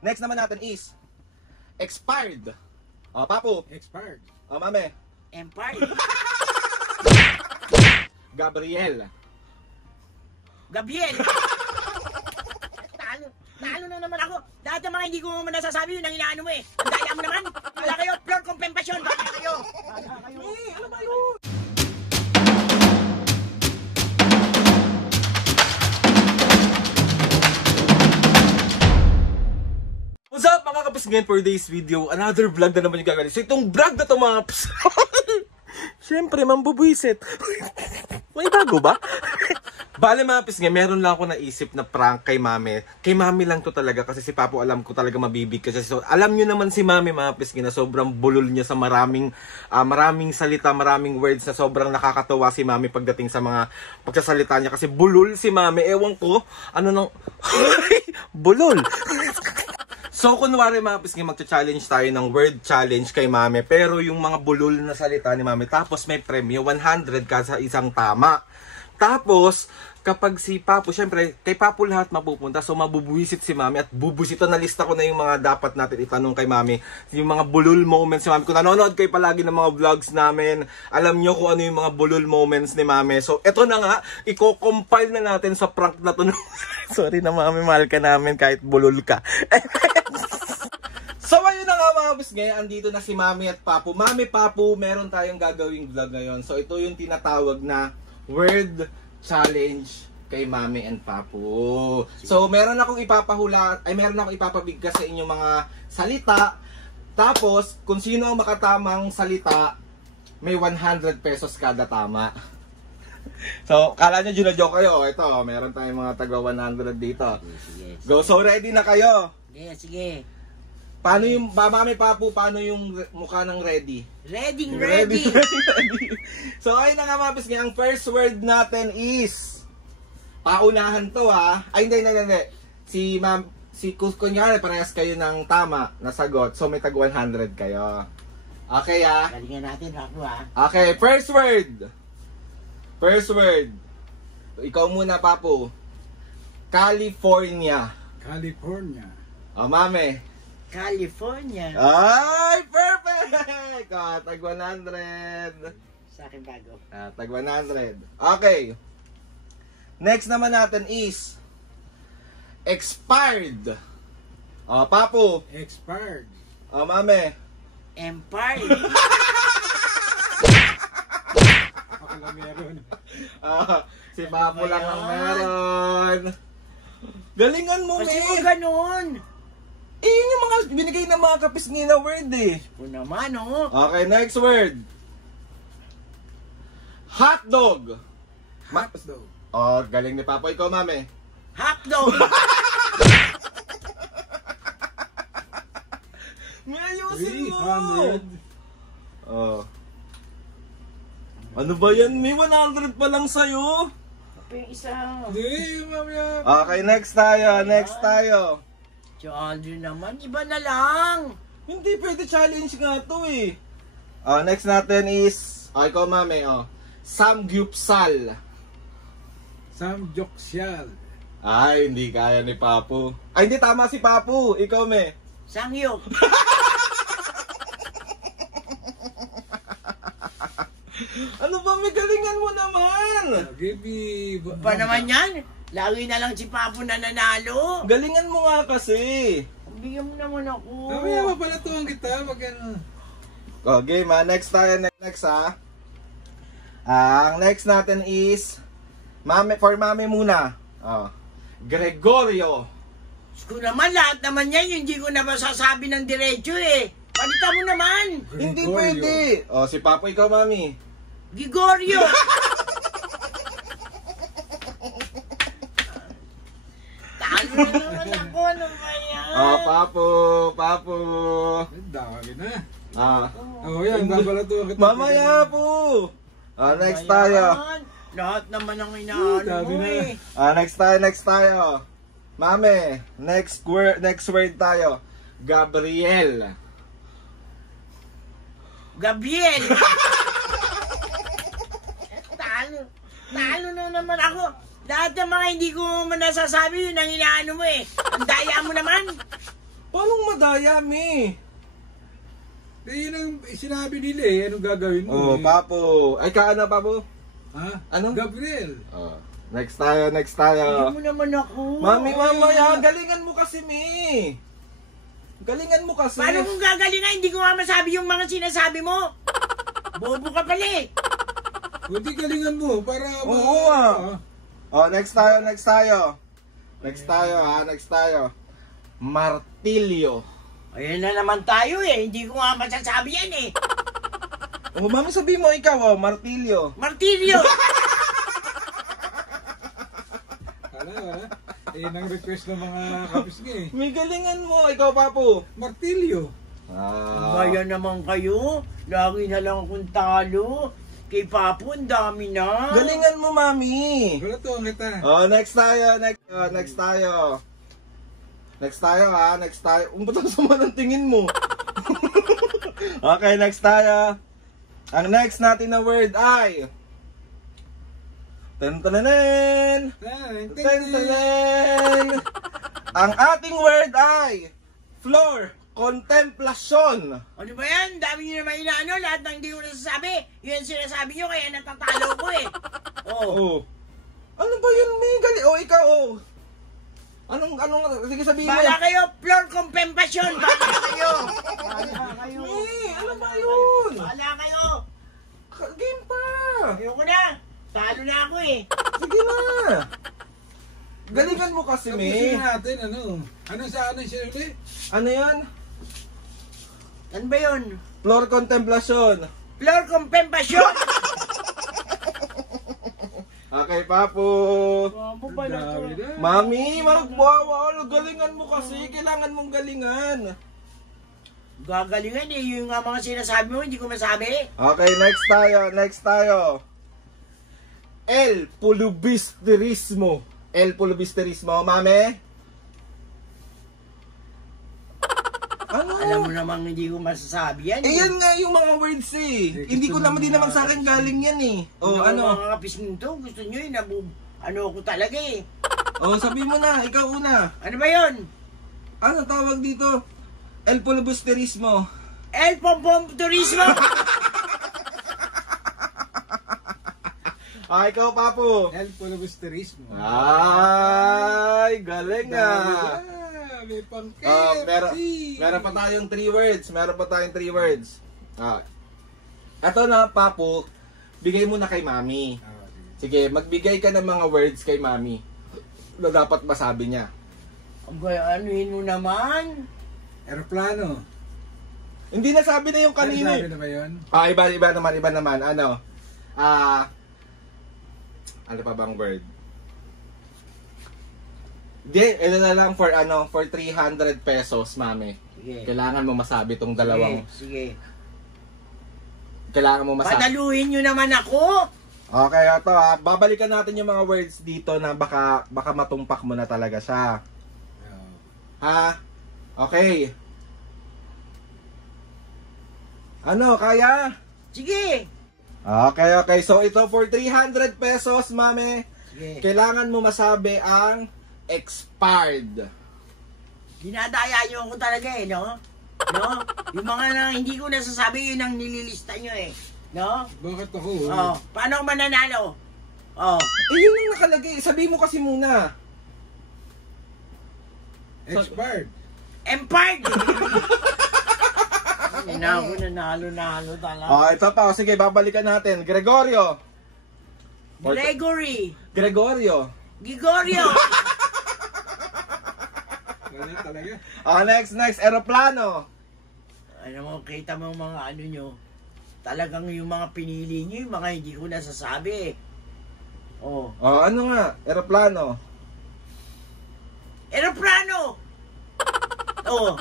Next naman natin is expired. O, Papu. Expired. O, Mame. Empire. Gabriel. Gabriel. Talo na naman ako. Dahil mga hindi ko naman nasasabi yun ang inaano mo eh. Ang daya mo naman. Wala kayo, pure compensation. Wala kayo. Ano ba yun? What's up mga kapis, ngayon for today's video, another vlog na naman yung gagawin. So itong vlog na to mga kapis, syempre mambubuisit. May bago ba? Bale mga kapis, ngayon meron lang ako naisip na prank kay Mami. Kay Mami lang to talaga kasi si Papo alam ko talaga mabibig kasi. So alam nyo naman si Mami mga kapis, na sobrang bulol niya sa maraming salita, maraming words na sobrang nakakatawa si Mami pagdating sa mga pagsasalita niya. Kasi bulol si Mami, ewan ko, ano nang, bulol. So, kunwari mga kapis, magcha-challenge tayo ng word challenge kay Mami. Pero yung mga bulol na salita ni Mami. Tapos may premyo, 100 ka sa isang tama. Tapos, kapag si Papo, syempre, kay Papo lahat mapupunta. So, mabubuisit si Mami. At bubusit na lista ko na yung mga dapat natin itanong kay Mami. Yung mga bulol moments ni Mami. Kung nanonood kayo palagi ng mga vlogs namin, alam nyo kung ano yung mga bulol moments ni Mami. So, eto na nga, i-compile na natin sa prank na to. Sorry na Mami, mahal ka namin kahit bulol ka. So ayun na nga mga boss, ngayon andito na si Mami at Papo. Mami, Papo, meron tayong gagawing vlog ngayon. So ito yung tinatawag na word challenge kay Mami and Papo. So meron akong ipapabigkas sa inyong mga salita. Tapos kung sino ang makatamang salita, may 100 pesos kada tama. So kala nyo joke kayo. Ito, meron tayong mga taga 100 dito. Sige. Go, so ready na kayo? Sige. Paano yung, Mami Papo, paano yung mukha ng ready? Ready. So ayun na nga mga pisngi, ang first word natin is, paunahan to ha. Ay hindi. Kunyari parehas kayo ng tama na sagot, so may tag 100 kayo. Okay ha? Galingan natin, Papo ha. Okay, first word. Ikaw muna Papo. California. O Mami. California. Ay, perfect! Tag 100. Sa akin bago. Tag 100. Okay. Next naman natin is expired. O, Papo. Expired. O, Mami. Empire. Ako lang meron. Si Papo lang ang meron. Galingan mo, Kasi mo eh. ganun. Yun yung mga binigay ng mga kapisngi na word eh. Kung naman, oh. Okay, next word. Hotdog. Hotdog. Oh, galing ni Papa. Ikaw, Mami. Hotdog. May ayusin mo. 300. Oh. Ano ba yan? May 100 pa lang sa'yo. Apa yung isa? Hindi, mamaya. Okay, next tayo. Challenge naman, iba na lang. Hindi pwede challenge nga to eh. Next natin is, ikaw Mami, Samgyupsal. Samgyupsal. Ay, hindi kaya ni Papo. Ay, hindi, tama si Papo. Ikaw, Me. Sangyup. Ano ba, may galingan mo naman? Give me... Ba naman yan? Lagi na lang si Papo na nanalo. Galingan mo nga kasi. Bigyan mo naman ako. Mamaya mapalatuhan kita pag ano. Game ha. Next tayo. Next ha. Ang next natin is for Mami muna. Gregorio. Kung naman lahat naman yan, hindi ko na masasabi ng diretso eh. Palitan mo naman. Hindi pwede. Si Papo, ikaw Mami. Gregorio. Talo na naman ako. Ano ba yan? Papo. Dami na. Yan, babalatuhan kita. Mamaya po. Next tayo. Lahat naman ang inaano mo eh. Next tayo. Mami, next word tayo. Gabriel. Talo na naman ako. Lahat ng mga hindi ko nasasabi yun ang inaano mo eh. Ang daya mo naman. daya, mi. Yun ang sinabi nila eh. Anong gagawin mo? Oh, eh? Papo. Ay, kaano, Papo? Ha? Ano? Gabriel. Oh. Next tayo. Hindi mo naman ako. Mami, mamaya, galingan mo kasi, mi. Galingan mo kasi. Paano kung gagalingan? Hindi ko nga masabi yung mga sinasabi mo. Bobo ka pala eh. Buti galingan mo para... Oo nga. Oh, next tayo. Next tayo. Martilyo. Ayan na naman tayo eh. Hindi ko nga masasabi yan eh. Oh, mami, sabi mo ikaw, martilyo. Martilyo. Wala. Yan ang request ng mga kapisngi eh. May galingan mo, ikaw, Papo. Martilyo. Bayan naman kayo. Lagi na lang akong talo. Kay Papo, ang dami na. Galingan mo, mami. Wala to ang kita. Oh, next tayo. Next tayo. Ba't ang sama ng tingin mo? Okay, next tayo. Ang next natin na word ay... Tantananen! Tantananen! Ang ating word ay... Floor Contemplation. Ano ba yan? Dami nyo naman inaano. Lahat ng hindi ko nasasabi. Yun ang sinasabi nyo kaya natatalo ko eh. Oh. Ano ba yun, may gali? Oh, ikaw, oh. Anong, sige sabihin mo Bala yan. kayo, floor compempation. Bala kayo. Ano ba yun? Bala kayo. Game pa. Ayoko na. Talo na ako eh. Sige na. Galingan mo kasi, Tapusin me. natin ano. Ano siya ulit? Ano yan? Ano ba yun? Floor Contemplation. Floor compempation. Okay, Papo. Ano ba na to? Dami na. Mami, magbawa. Galingan mo kasi. Kailangan mong galingan. Gagalingan eh. Yung nga mga sinasabi mo, hindi ko masabi. Okay, next tayo. El Pulubisterismo. Mami. Ano? Alam mo namang hindi ko masasabi yan. Eh, yan nga yung mga words eh. Hindi ko naman din naman sa akin galing yan eh. Oh, ano? Mga kapising to, gusto nyo eh, ano ko talaga eh. Oh, sabi mo na, ikaw una. Ano ba yun? Ano tawag dito? El Pulubisterismo. El Pompom Turismo. Ikaw, Papo. El Pulubisterismo. Ay, galing ah. May pang Meron pa tayong 3 words. Ito na, Papo. Bigay mo na kay Mami. Sige, magbigay ka ng mga words kay Mami na dapat masabi niya. Anuhin mo naman. Aeroplano. Hindi nasabi na yung kanina. Sabi na ba yun? Iba naman. Ano? Ano pa bang word? Ito na lang for 300 pesos, Mami. Sige. Kailangan mo masabi tong dalawang. Sige. Kailangan mo masabi. Panaluhin nyo naman ako. Okay, ito babalikan natin yung mga words dito na baka matumpak mo na talaga siya. Ha? Okay. Ano, kaya? Sige. Okay. So ito for 300 pesos, Mami. Sige. Kailangan mo masabi ang expired. Dinadaya nyo ako talaga eh, no? No? Yung mga na hindi ko nasasabi, yun ang nililista nyo eh. No? Bakit ako? Oh, paano ako mananalo? Oh. Yun ang nakalagay. Sabi mo kasi muna. Expired. Empire! Hindi na ako nanalo talaga. Ito pa. Sige, babalikan natin. Gregorio. Gregorio. Gigorio. Wala talaga. Next. Aeroplano. Ano mo, kita mo mga ano nyo. Talagang yung mga pinili nyo, yung mga hindi ko nasasabi. Oh. Ano nga? Aeroplano. Aeroplano! Oh.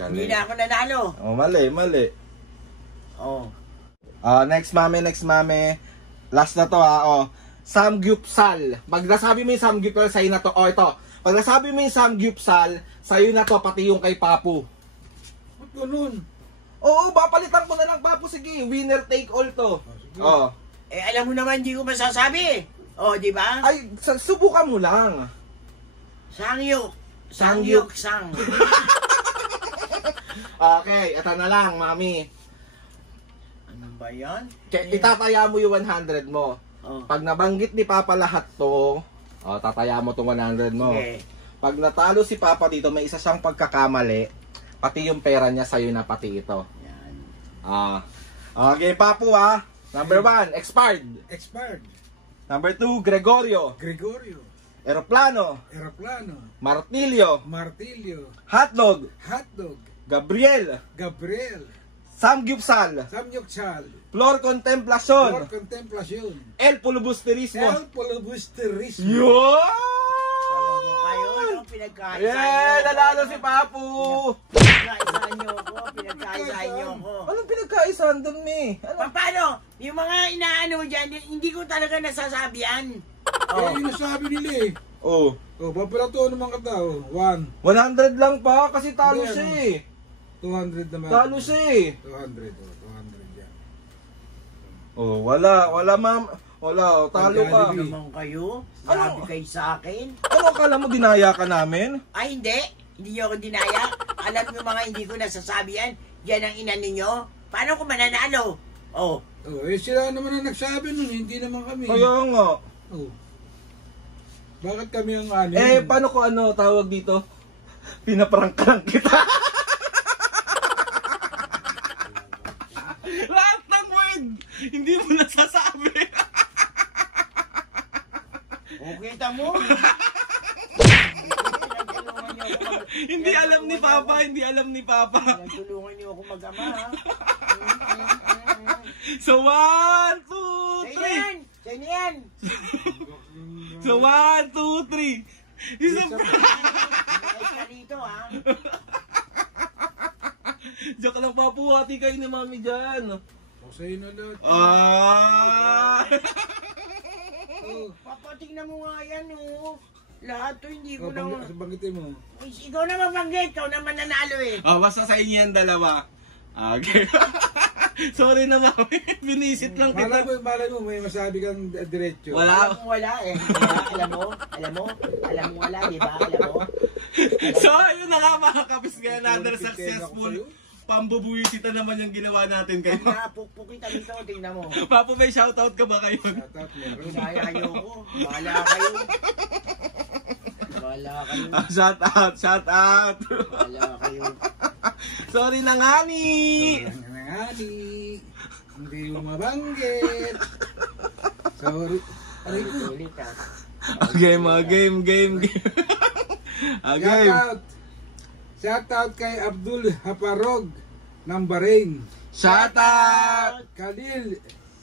Hindi na ako nanalo. Mali. Oh. Next, Mami. Last na to Samgyupsal. Pag nasabi mo yung Samgyupsal, sa'yo na to. Ito. Pag nasabi mo yung Samgyupsal, sa'yo na to, pati yung kay Papu. Ba't ganun? Oo, papalitan ko na lang, Papu. Sige, winner take all to. Alam mo naman, hindi ko masasabi. Oh, di ba? Ay, subukan mo lang. Sangyuk. Okay, ito na lang, mami. Ano ba yan? Itataya mo yung 100 mo. Oh. Pag nabanggit ni Papa lahat to, tataya mo tong 100 mo. Okay. Pag natalo si Papa dito, may isa siyang pagkakamali. Pati yung pera niya sa'yo na pati ito. Yan. Okay, Papu Number 1, expired. Expired. Number 2, Gregorio. Gregorio. Aeroplano. Aeroplano. Martilyo. Martilyo. Hotdog. Hotdog. Gabriel. Gabriel. Samgyupsal. Samyukchal. Flor Contemplacion. Por Contemplacion. El Pulubusterismo. El Pulubusterismo. Alam mo kayo, Yun! no? Pinagkaisahan Yeah, niyo nanalo ako. si Papu. Pinagkaisahan niyo ako. Pinagkaisahan niyo ako. Anong pinagkaisahan dun, Mi? Ano? Paano? Yung mga inaano dyan, hindi ko talaga nasasabi yan. Eh, yun ang sabi nila eh. Oh. Oh, papalato naman ka tao. 1. 100 lang pa kasi talo Hindi, siya ano? eh. 200 naman. Talo siya eh. 200. 200 yan. Oh, wala ma'am. Wala, talo ka. Pagkali. Naman kayo, Ano? grabe kayo sa akin. Ano akala mo dinaya ka namin? Ay, hindi. Hindi niyo ako dinaya. Alam niyo mga hindi ko nasasabi yan. Yan ang inano niyo. Paano ko mananalo? Oh. Oh, eh sila naman ang nagsabi nun, hindi naman kami. Kaya nga. Oh. Bakit kami ang ano? Eh, paano ko tawag dito? Pinaprank ka lang kita. Lahat ng word, hindi mo nasasabi. Okay, tamo. Hindi alam ni Papa, hindi alam ni Papa. Tulungan niyo ako mag-ama, ha? So, 1, 2, 3. Yan! Yan! So, 1, 2, 3. Isa pa. Ayos ka dito, ha? Diyan ka lang, Papu. Hati kayo ni Mami dyan. O sa'yo na lahat. Oh. Papa, tingnan mo nga yan, oh. Lahat to, hindi ko Oh, na... banggitin mo. Ay, ikaw na mabanggit, ikaw naman nanalo eh. Basta sa inyo yan dalawa. Okay. Sorry na, Mami. Binisit lang kita. Malay mo, may masabi kang diretso. Wala. Alam mo wala eh. Diba? Alam mo wala, di ba? Alam mo? So, ayun na nga mga kapis. Kaya another successful pambubuisita naman yung ginawa natin kayo. Napukpukita nito, tingnan mo. Papu, may shoutout ka ba kayo? Shoutout meron. Inayayo ko. Bahala kayo. Bahala kayo. Shout out. Bahala kayo. Sorry na nga ni. Nangani. Hindi mo mabanggit. Sorry. Aray ko. Ulit ha. Okay, mga game. Okay. Shoutout kay Abdul Haparog ng Bahrain. Shout out. Khalil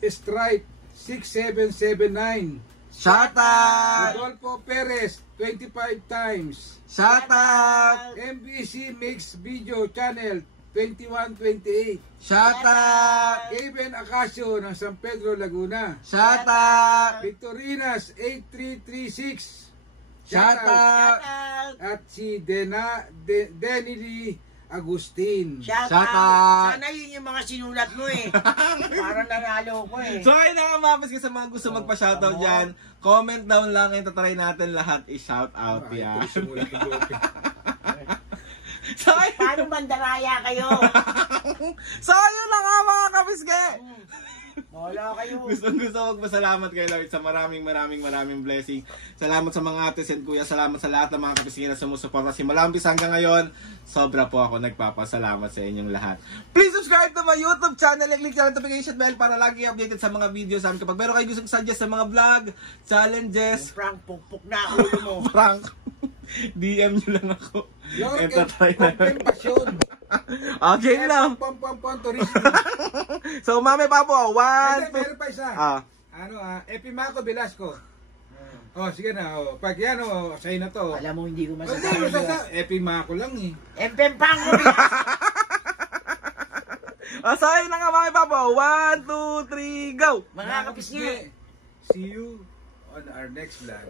Stripe 6779. Shout out. Rodolfo Perez 25 times. Shout out. MBC Mix Video Channel 2128. Shout out. Kevin Acacio ng San Pedro, Laguna. Shout out. Victorinas 8336. Shout out. At si Denny Agustin. Shout Shout out. out. Sana yun yung mga sinulat mo eh. Parang nanalo ko eh. So ayun na nga mga kapis, sa mga gusto magpa-shoutout dyan, comment down lang and tatry natin lahat i-shoutout yan. So ayun. Paano bandaraya kayo? So ayun na nga mga kapiske. Wala kayo. Gusto magpasalamat kay Lord sa maraming blessing. Salamat sa mga ates and kuya. Salamat sa lahat ng mga kapisige na sumusuporta. Simulampis hanggang ngayon, sobra po ako nagpapasalamat sa inyong lahat. Please subscribe to my YouTube channel and click the notification bell para lagi updated sa mga videos namin. Kapag meron kayo gusto suggest sa mga vlog, challenges, Frank, pukpuk na ulo mo. prank, DM nyo lang ako. Lord, Try na. pasyon. Okay lang. Turismo. So mami pa po, 1, 2, Meron pa isa. Epimaco Velasco. Oh, sige na. Oh. Pag yan, sa'yo na to. Alam mo, hindi ko Hindi masasabi. mo Epimaco lang eh. Empempang mo. Asahin na nga mga papa. 1, 2, 3, go! Mga kapis nga. See you on our next vlog.